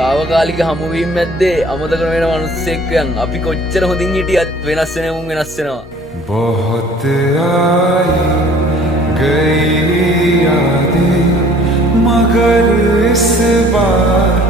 තාවකාලික හමුවීම් මැද්දේ අමතක වෙන මිනිස්සෙක්යන් අපි කොච්චර හොඳින් හිටියත් වෙනස් වෙන උන් වෙනස් වෙනවා. बहुत आई गई यादें मगर इस बार